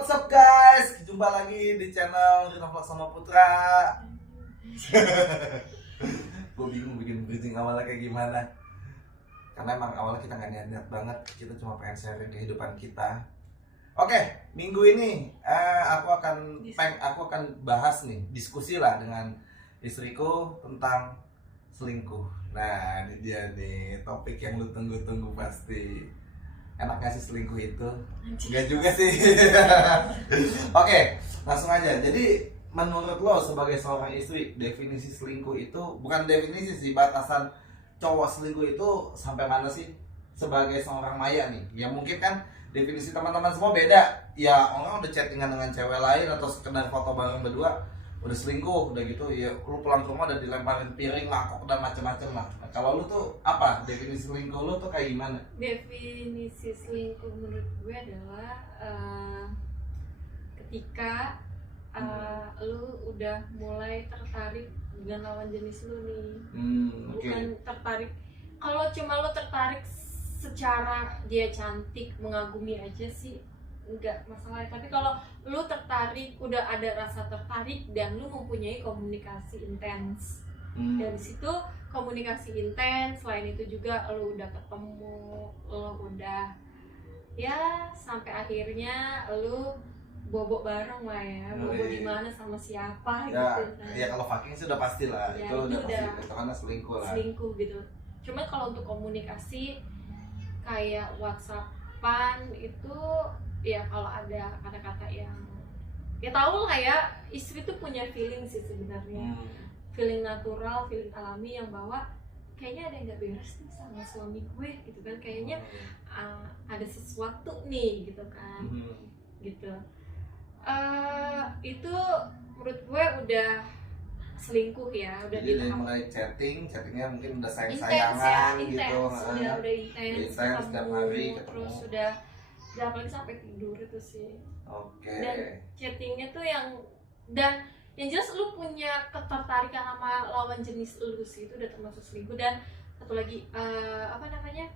what's up guys? Jumpa lagi di channel Rina Vlog sama Putra. Gue bingung bikin bridging awalnya kayak gimana. Karena emang awalnya kita nggak niat-niat banget. Kita cuma pengen sharing kehidupan kita. Oke, minggu ini aku akan bahas nih, diskusi lah dengan istriku tentang selingkuh. Nah, ini dia nih topik yang lu tunggu-tunggu pasti. Enak gak sih selingkuh itu? Enggak juga sih. Oke, langsung aja. Jadi menurut lo sebagai seorang istri, definisi selingkuh itu bukan definisi sih, batasan cowok selingkuh itu sampai mana sih? Sebagai seorang Maya nih, ya mungkin kan definisi teman-teman semua beda. Ya orang udah chattingan dengan cewek lain atau sekedar foto bareng berdua udah selingkuh, udah gitu ya lu pulang ke rumah udah dilemparin piring, mangkok dan macam-macam lah. Nah, kalau lu tuh apa definisi selingkuh lu tuh kayak gimana? Definisi selingkuh menurut gue adalah ketika lu udah mulai tertarik dengan lawan jenis lu nih. Bukan tertarik, kalau cuma lu tertarik secara dia cantik, mengagumi aja sih enggak masalah, tapi kalau lu tertarik, udah ada rasa tertarik dan lu mempunyai komunikasi intens, dari situ komunikasi intens, selain itu juga lu udah ketemu, lu udah ya sampai akhirnya lu bobo bareng lah ya, bobo di mana sama siapa ya, gitu kan. Ya kalau fucking sih udah pasti lah, ya, itu udah pasti, udah itu karena selingkuh lah. Selingkuh gitu. Cuma kalau untuk komunikasi kayak WhatsAppan itu ya kalau ada kata-kata yang ya tau lah ya, istri tuh punya feeling sih sebenarnya. Feeling natural, feeling alami yang bahwa kayaknya ada yang gak beres nih sama suami gue gitu kan, kayaknya ada sesuatu nih gitu kan. Gitu. Itu menurut gue udah selingkuh ya, udah jadi dari mulai chattingnya mungkin udah sayang-sayangan gitu. Udah intens setiap hari ketemu. Terus udah apalagi sampai tidur itu sih. Oke. Dan chattingnya tuh yang jelas lu punya ketertarikan sama lawan jenis lu sih, itu udah termasuk selingkuh. Dan satu lagi apa namanya?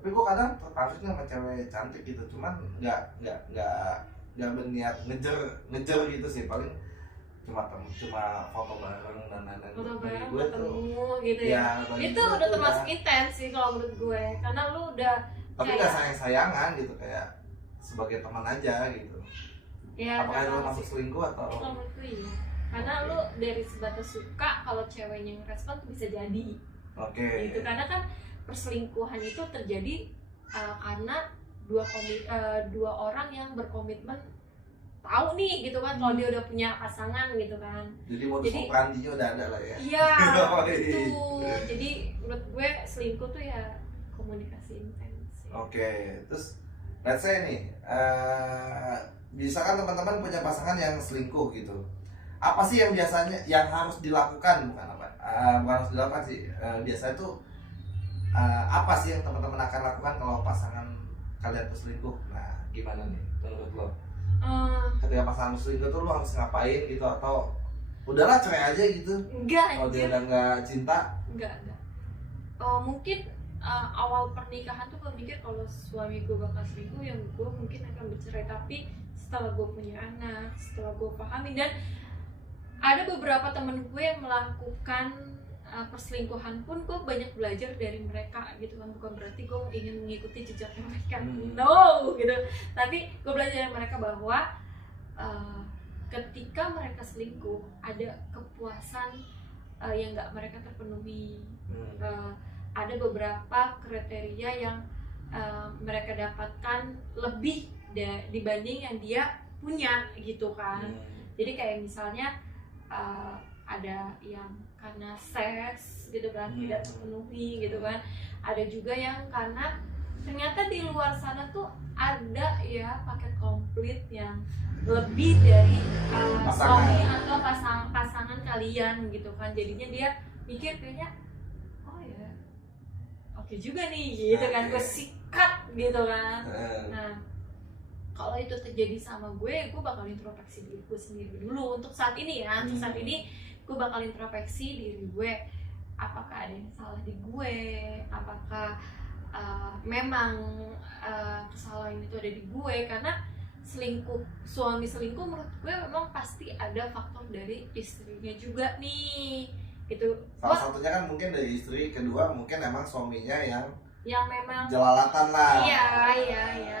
Tapi gua kadang tertarik sama cewek cantik gitu, cuman nggak berniat ngejar gitu sih, paling cuma foto bareng dan lain-lain. Foto bareng gue ketemu gitu ya. Itu udah termasuk intens sih kalau menurut gue, karena lu udah tapi nggak sayang-sayangan gitu, kayak sebagai teman aja gitu. Ya, apakah itu masuk selingkuh atau? Kalau menurut gue iya. Karena lu dari sebatas suka, kalau ceweknya ngerespon tuh bisa jadi. Gitu, karena kan perselingkuhan itu terjadi karena dua orang yang berkomitmen tahu nih gitu kan, kalau dia udah punya pasangan gitu kan. Jadi modus operandinya udah ada lah ya. Iya. Gitu. Jadi menurut gue selingkuh tuh ya komunikasi intens. Terus let's say nih, misalkan teman-teman punya pasangan yang selingkuh gitu, apa sih yang biasanya yang harus dilakukan? Bukan harus dilakukan sih, biasanya tuh apa sih yang teman-teman akan lakukan kalau pasangan kalian tuh selingkuh? Nah, gimana nih menurut lo? Ketika pasangan selingkuh tuh lo harus ngapain gitu, atau udahlah cerai aja gitu? Enggak. Kalau dia udah nggak cinta? Enggak. Mungkin awal pernikahan tuh gue mikir kalau suami gue bakal selingkuh ya gue mungkin akan bercerai, tapi setelah gue punya anak, setelah gue pahami, dan ada beberapa temen gue yang melakukan perselingkuhan pun gue banyak belajar dari mereka gitu kan. Bukan berarti gue ingin mengikuti jejak mereka, no gitu, tapi gue belajar dari mereka bahwa ketika mereka selingkuh ada kepuasan yang nggak mereka terpenuhi. Ada beberapa kriteria yang mereka dapatkan lebih dibanding yang dia punya gitu kan. Jadi kayak misalnya ada yang karena seks gitu kan, tidak terpenuhi gitu kan. Ada juga yang karena ternyata di luar sana tuh ada ya paket komplit yang lebih dari suami atau pasangan kalian gitu kan. Jadinya dia mikir kayaknya oke juga nih gitu kan, gue sikat gitu kan. Nah kalau itu terjadi sama gue bakal introspeksi diri gue sendiri dulu untuk saat ini ya. Untuk saat ini gue bakal introspeksi diri gue, apakah ada yang salah di gue, apakah memang kesalahan itu ada di gue. Karena suami selingkuh menurut gue memang pasti ada faktor dari istrinya juga nih gitu. Salah satunya kan mungkin dari istri, kedua mungkin emang suaminya yang memang jelalatan lah. Iya,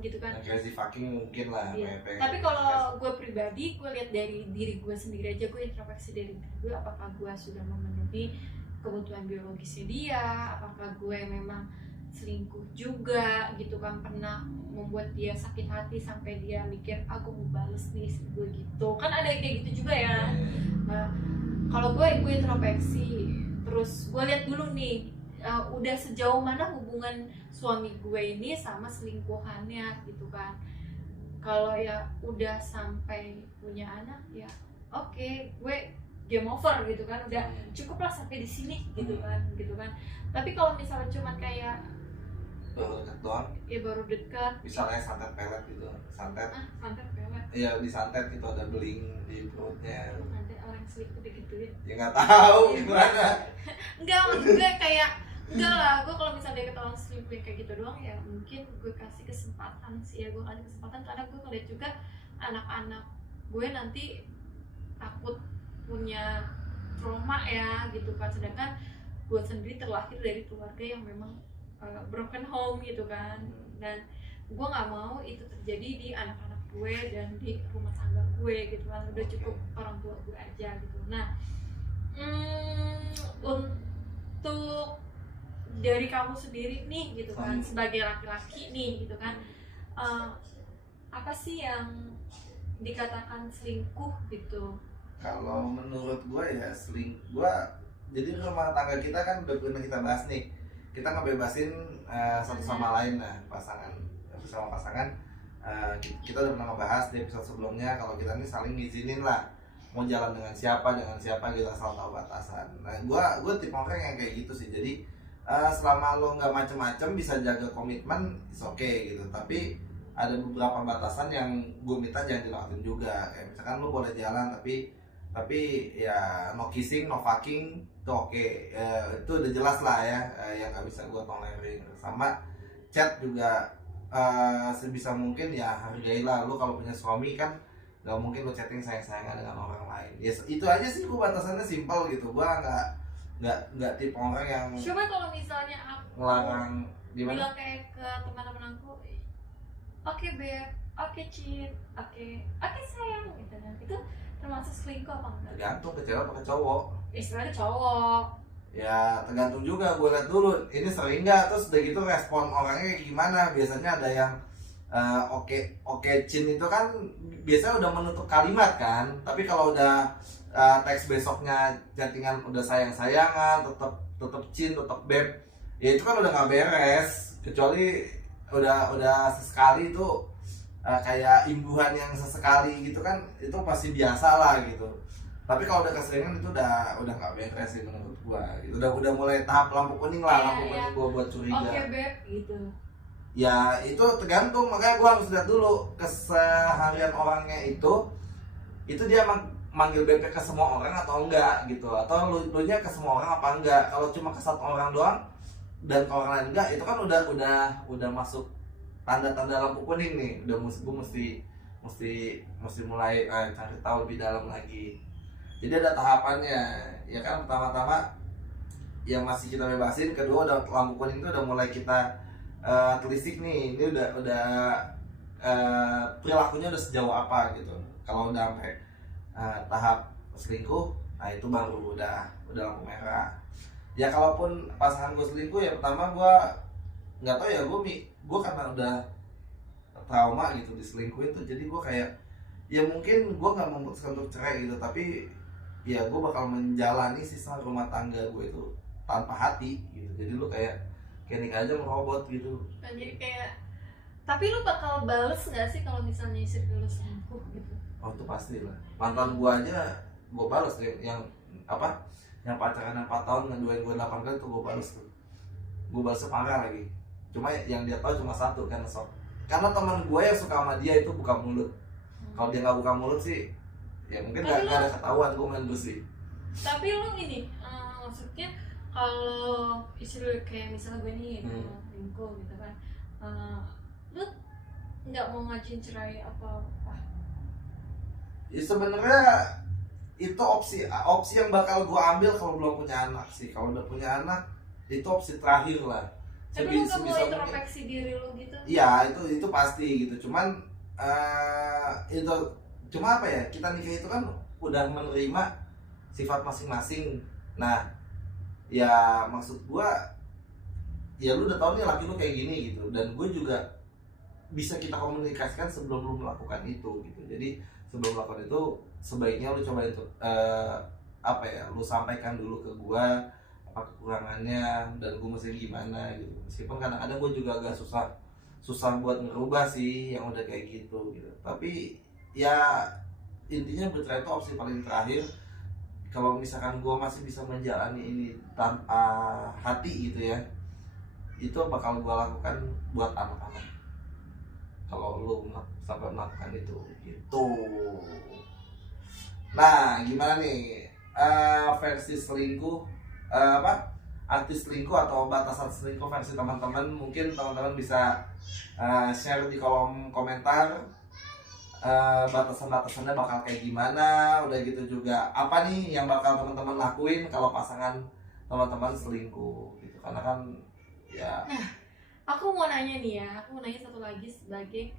gitu kan. Yang crazy fucking mungkin lah. Iya. Tapi kalau gue pribadi, gue lihat dari diri gue sendiri aja, gue introspeksi dari diri gue, apakah gue sudah memenuhi kebutuhan biologisnya dia, apakah gue memang selingkuh juga gitu kan, pernah membuat dia sakit hati sampai dia mikir aku mau bales nih gue gitu kan, ada kayak gitu juga ya. Nah kalau gue introspeksi, terus gue lihat dulu nih udah sejauh mana hubungan suami gue ini sama selingkuhannya gitu kan. Kalau ya udah sampai punya anak ya oke, gue game over gitu kan, udah cukup lah sampai di sini gitu kan. Tapi kalau misalnya cuma kayak baru dekat doang, ya baru dekat, misalnya santet pelet gitu, santet pelet, iya disantet gitu, ada beling di perutnya, nanti orang selingkuh digituin ya nggak tahu gimana. enggak, maksud gue kayak enggak lah, gue kalau misalnya dia ketahuan selingkuh kayak gitu doang ya mungkin gue kasih kesempatan sih ya, gue kasih kesempatan karena gue ngeliat juga anak-anak gue nanti takut punya trauma ya gitu kan, sedangkan gue sendiri terlahir dari keluarga yang memang broken home gitu kan, dan gue nggak mau itu terjadi di anak-anak gue dan di rumah tangga gue gitu kan, udah cukup orang tua gue aja gitu. Nah untuk dari kamu sendiri nih gitu kan, sebagai laki-laki nih gitu kan, apa sih yang dikatakan selingkuh gitu? Kalau menurut gue ya gue, jadi rumah tangga kita kan udah pernah kita bahas nih, kita ngebebasin satu sama lain lah, pasangan bersama pasangan. Kita udah pernah ngebahas di episode sebelumnya kalau kita ini saling ngizinin lah mau jalan dengan siapa kita asal tahu batasan. Nah gue tipe orang yang kayak gitu sih, jadi selama lo nggak macem-macem bisa jaga komitmen is okay gitu, tapi ada beberapa batasan yang gue minta jangan dilakuin juga. Kayak misalkan lo boleh jalan tapi ya no kissing, no fucking itu oke. Itu udah jelas lah ya, yang nggak bisa gue tolerir. Sama chat juga sebisa mungkin ya hargailah. Lo kalau punya suami kan nggak mungkin lo chatting sayang-sayangan dengan orang lain. Ya itu aja sih, gue batasannya simpel gitu. Gue nggak tipe orang yang coba kalau misalnya aku ngelarang gimana? bilang kayak ke teman-teman aku, oke beb, oke cid, oke sayang gitu kan, itu termasuk selingkuh apa enggak? Tergantung ke cewek apa ke cowok. Istilahnya cowok. Ya tergantung juga, gue liat dulu ini sering nggak, terus udah gitu respon orangnya kayak gimana. Biasanya ada yang oke cin itu kan biasanya udah menutup kalimat kan, tapi kalau udah teks besoknya chattingan udah sayang-sayangan, tetep cin, tetep beb, ya itu kan udah nggak beres. Kecuali udah sesekali itu kayak imbuhan yang sesekali gitu kan, itu pasti biasa lah gitu. Tapi kalau udah keseringan itu udah nggak beres sih menurut gua gitu. Udah mulai tahap lampu kuning lah, lampu kuning gua buat curiga. Oke beb gitu. Ya itu tergantung, makanya gua harus lihat dulu keseharian orangnya itu dia manggil bebek ke semua orang atau enggak gitu, atau lu nya ke semua orang apa enggak. Kalau cuma ke satu orang doang dan ke orang lain enggak, itu kan udah masuk tanda-tanda lampu kuning nih. Udah gue mesti mulai cari tahu lebih dalam lagi. Jadi ada tahapannya ya kan. Pertama-tama yang masih kita bebasin, kedua udah lampu kuning itu udah mulai kita telisik nih, ini udah perilakunya udah sejauh apa gitu. Kalau udah sampai tahap selingkuh, nah itu baru udah lampu merah. Ya kalaupun pasangan gue selingkuh, ya pertama gue nggak tahu ya, gue karena udah trauma gitu diselingkuhin tuh, jadi gue kayak ya mungkin gue nggak memutuskan untuk cerai gitu, tapi ya gue bakal menjalani sisa rumah tangga gue itu tanpa hati gitu. Jadi lu kayak nikah aja merobot gitu. Nah, jadi kayak, tapi lu bakal bales nggak sih kalau misalnya istri lu selingkuh gitu? Oh itu pasti lah. Mantan gue aja gue bales deh, yang pacaran 4 tahun ngeduain gue 8 kali tuh gue bales tuh. Gue balesnya parah lagi. Cuma yang dia tahu cuma satu kan, karena teman gue yang suka sama dia itu buka mulut. Kalau dia nggak buka mulut sih, ya mungkin nggak ada ketahuan gue main besi. Tapi lu ini maksudnya kalau istri lu kayak misalnya gue nih selingkuh gitu kan, lu nggak mau ngajuin cerai atau apa? Ya sebenarnya itu opsi yang bakal gue ambil kalau belum punya anak sih. Kalau udah punya anak itu opsi terakhir lah. Tapi lu nggak mau introspeksi diri lu gitu? Iya, itu pasti gitu. Cuman itu cuma apa ya, kita nikah itu kan udah menerima sifat masing-masing. Nah ya maksud gua, ya lu udah tahu nih laki lu kayak gini gitu, dan gue juga bisa kita komunikasikan sebelum lu melakukan itu gitu. Jadi sebelum melakukan itu sebaiknya lu coba itu apa ya, lu sampaikan dulu ke gua apa kekurangannya dan gue mesti gimana gitu. Meskipun kadang-kadang gue juga agak susah buat ngerubah sih yang udah kayak gitu. Tapi ya intinya bercerai itu opsi paling terakhir. Kalau misalkan gue masih bisa menjalani ini tanpa hati gitu ya, itu bakal gue lakukan buat anak-anak. Kalau lu sampai melakukan itu gitu. Nah gimana nih versi selingkuh, arti selingkuh atau batasan selingkuh versi teman-teman? Mungkin teman-teman bisa share di kolom komentar batasan-batasannya bakal kayak gimana. Udah gitu juga apa nih yang bakal teman-teman lakuin kalau pasangan teman-teman selingkuh gitu. Karena kan ya. Nah, aku mau nanya nih ya, aku mau nanya satu lagi sebagai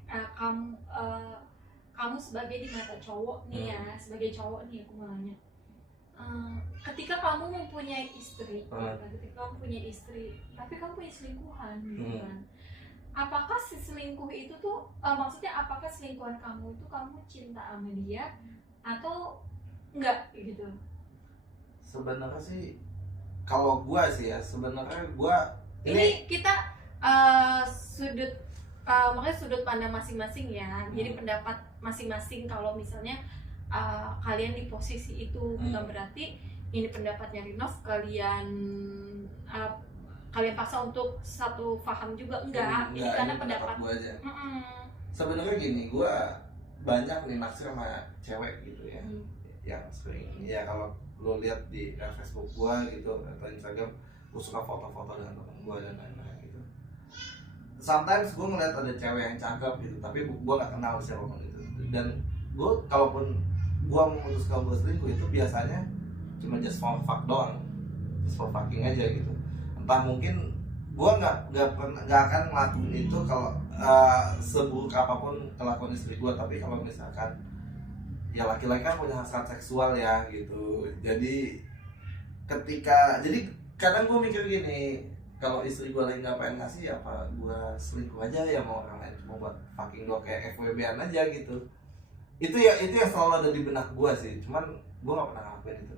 kamu sebagai di mata cowok nih ya, sebagai cowok nih aku mau nanya. Ketika kamu mempunyai istri, tapi kamu punya selingkuhan, gitu kan? Apakah si selingkuh itu tuh, maksudnya apakah selingkuhan kamu itu kamu cinta sama dia atau enggak gitu? Sebenarnya sih, kalau gua sih ya, sebenarnya gua ini kita makanya sudut pandang masing-masing ya. Jadi pendapat masing-masing. Kalau misalnya kalian di posisi itu, bukan berarti ini pendapatnya Rinov kalian paksa untuk satu paham juga, enggak. Ini karena pendapat gue aja. Sebenarnya gini, gue banyak nih naksir sama cewek gitu ya, yang sering ya kalau lo lihat di Facebook gue gitu atau Instagram, gue suka foto-foto dengan teman gue dan lain-lain gitu. Sometimes gue ngeliat ada cewek yang cakep gitu, tapi gue gak kenal siapa itu. Dan gue kalaupun gue memutuskan gue selingkuh itu biasanya cuma just for fuck doang, just for fucking aja gitu. Entah mungkin gue nggak akan ngelakuin itu kalau seburuk apapun kelakuan istri gue. Tapi kalau misalkan ya laki-laki kan punya hasrat seksual ya gitu. Jadi kadang gue mikir gini, kalau istri gue lagi nggak pengen ngasih, apa gue selingkuh aja ya mau orang lain, cuma buat fucking doang kayak FWB-an aja gitu. Itu yang selalu ada di benak gue sih, cuman gue nggak pernah ngelakuin itu.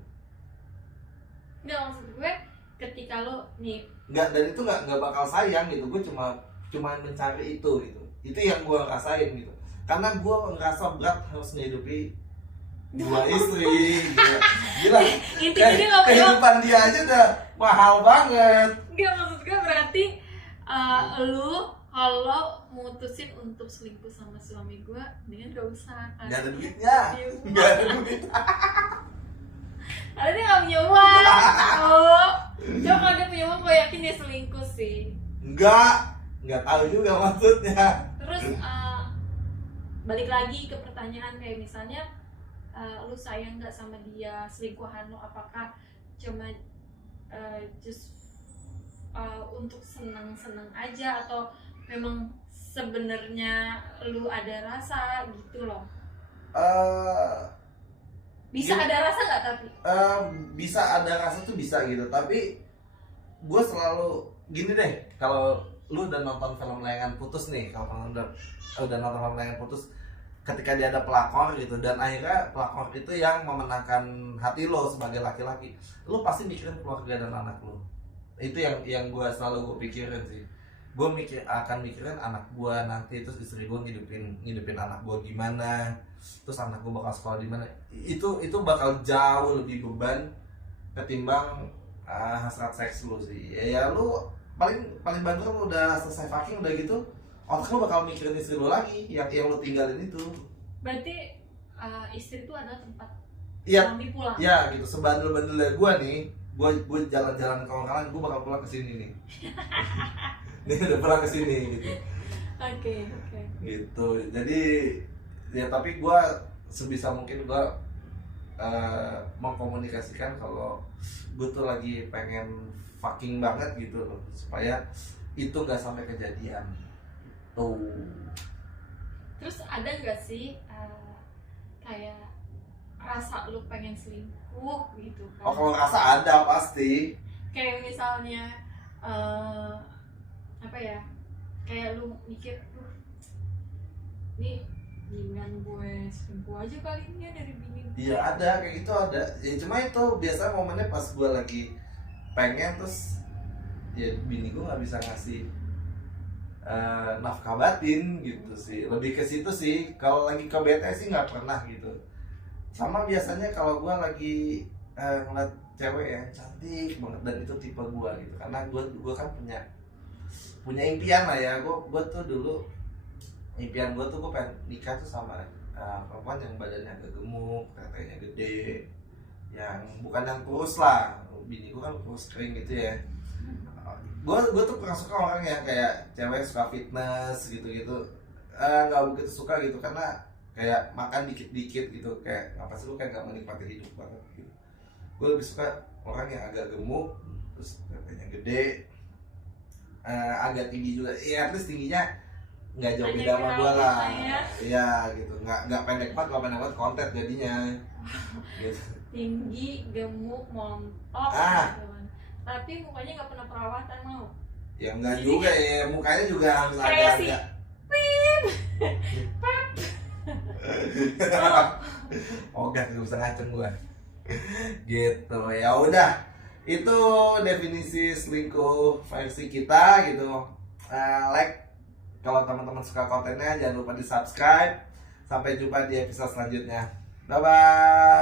Nggak, maksud gue ketika lo nih nggak, dan itu nggak bakal sayang gitu. Gue cuma mencari itu gitu. Itu yang gue rasain gitu, karena gue ngerasa berat harus ngehidupi dua istri gitu. Gila, kehidupan dia aja udah mahal banget. Nggak, maksud gue berarti lu kalau mutusin untuk selingkuh sama suami gue, dengan gak usah kan? Gak ada duitnya. Gak ada duit. Karena dia gak punya uang. Oh, coba kalau dia punya uang, gue yakin dia selingkuh sih. Nggak tahu juga maksudnya. Terus balik lagi ke pertanyaan kayak misalnya, lu sayang nggak sama dia, selingkuhan lu apakah cuma just untuk senang-senang aja atau memang sebenarnya lu ada rasa gitu loh? Bisa ada rasa nggak tapi? Bisa ada rasa tuh bisa gitu, tapi gue selalu gini deh, kalau lu udah nonton film Layangan Putus nih, kalau udah nonton film Layangan Putus, ketika dia ada pelakor gitu, dan akhirnya pelakor itu yang memenangkan hati lo sebagai laki-laki, lu pasti mikirin keluarga dan anak lo. Itu yang gue selalu pikirin sih. Gue akan mikirin anak gue nanti, terus istri gue ngidupin anak gue gimana, terus anak gue bakal sekolah di mana. Itu bakal jauh lebih beban ketimbang hasrat seks lu sih. Ya lu paling bantu lu udah selesai fucking udah gitu, otak lu bakal mikirin istri lu lagi yang lu tinggalin itu. Berarti istri itu adalah tempat suami pulang. Iya gitu, sebandel-bandelnya gue nih, gue jalan-jalan ke orang, gue bakal pulang ke sini nih. Nih udah pulang ke sini gitu. Oke. gitu. Jadi ya tapi gue sebisa mungkin gue mengkomunikasikan kalau gue tuh lagi pengen fucking banget gitu loh, supaya itu gak sampai kejadian tuh. Terus ada gak sih kayak rasa lu pengen selingkuh gitu kan? Oh, kalau rasa ada pasti. Kayak misalnya apa ya, kayak lu mikir nih mendingan gue selingkuh aja kali ini ya dari bini gue. Iya ada kayak gitu, ada ya, cuma itu biasanya momennya pas gue lagi pengen, terus ya bini gue nggak bisa ngasih nafkah batin gitu sih, lebih ke situ sih. Kalau lagi ke bete sih nggak pernah gitu. Sama biasanya kalau gue lagi ngeliat cewek yang cantik banget dan itu tipe gue gitu, karena gue kan punya impian lah ya. Gue tuh dulu impian gue tuh gue pengen nikah tuh sama perempuan yang badannya agak gemuk, tetenya gede, yang bukan yang kurus lah. Bini gue kan kurus kering gitu ya. Gue tuh kurang suka orang yang kayak cewek suka fitness gitu-gitu, nggak begitu suka gitu, karena kayak makan dikit-dikit gitu, kayak apa sih, lu kayak nggak menikmati hidup banget gitu. Gue lebih suka orang yang agak gemuk, terus tetenya gede, agak tinggi juga, ya at least tingginya nggak jauh beda sama gue lah, iya gitu, nggak pendek banget. Kalau pendek banget konten jadinya gitu. Tinggi, gemuk, montok gitu kan. Tapi mukanya nggak pernah perawatan mau. Ya enggak juga ya, mukanya juga harus kayak si agak oh gak bisa ngaceng gue gitu. Ya udah, itu definisi selingkuh versi kita gitu. Like kalau teman-teman suka kontennya, jangan lupa di subscribe. Sampai jumpa di episode selanjutnya. Bye bye.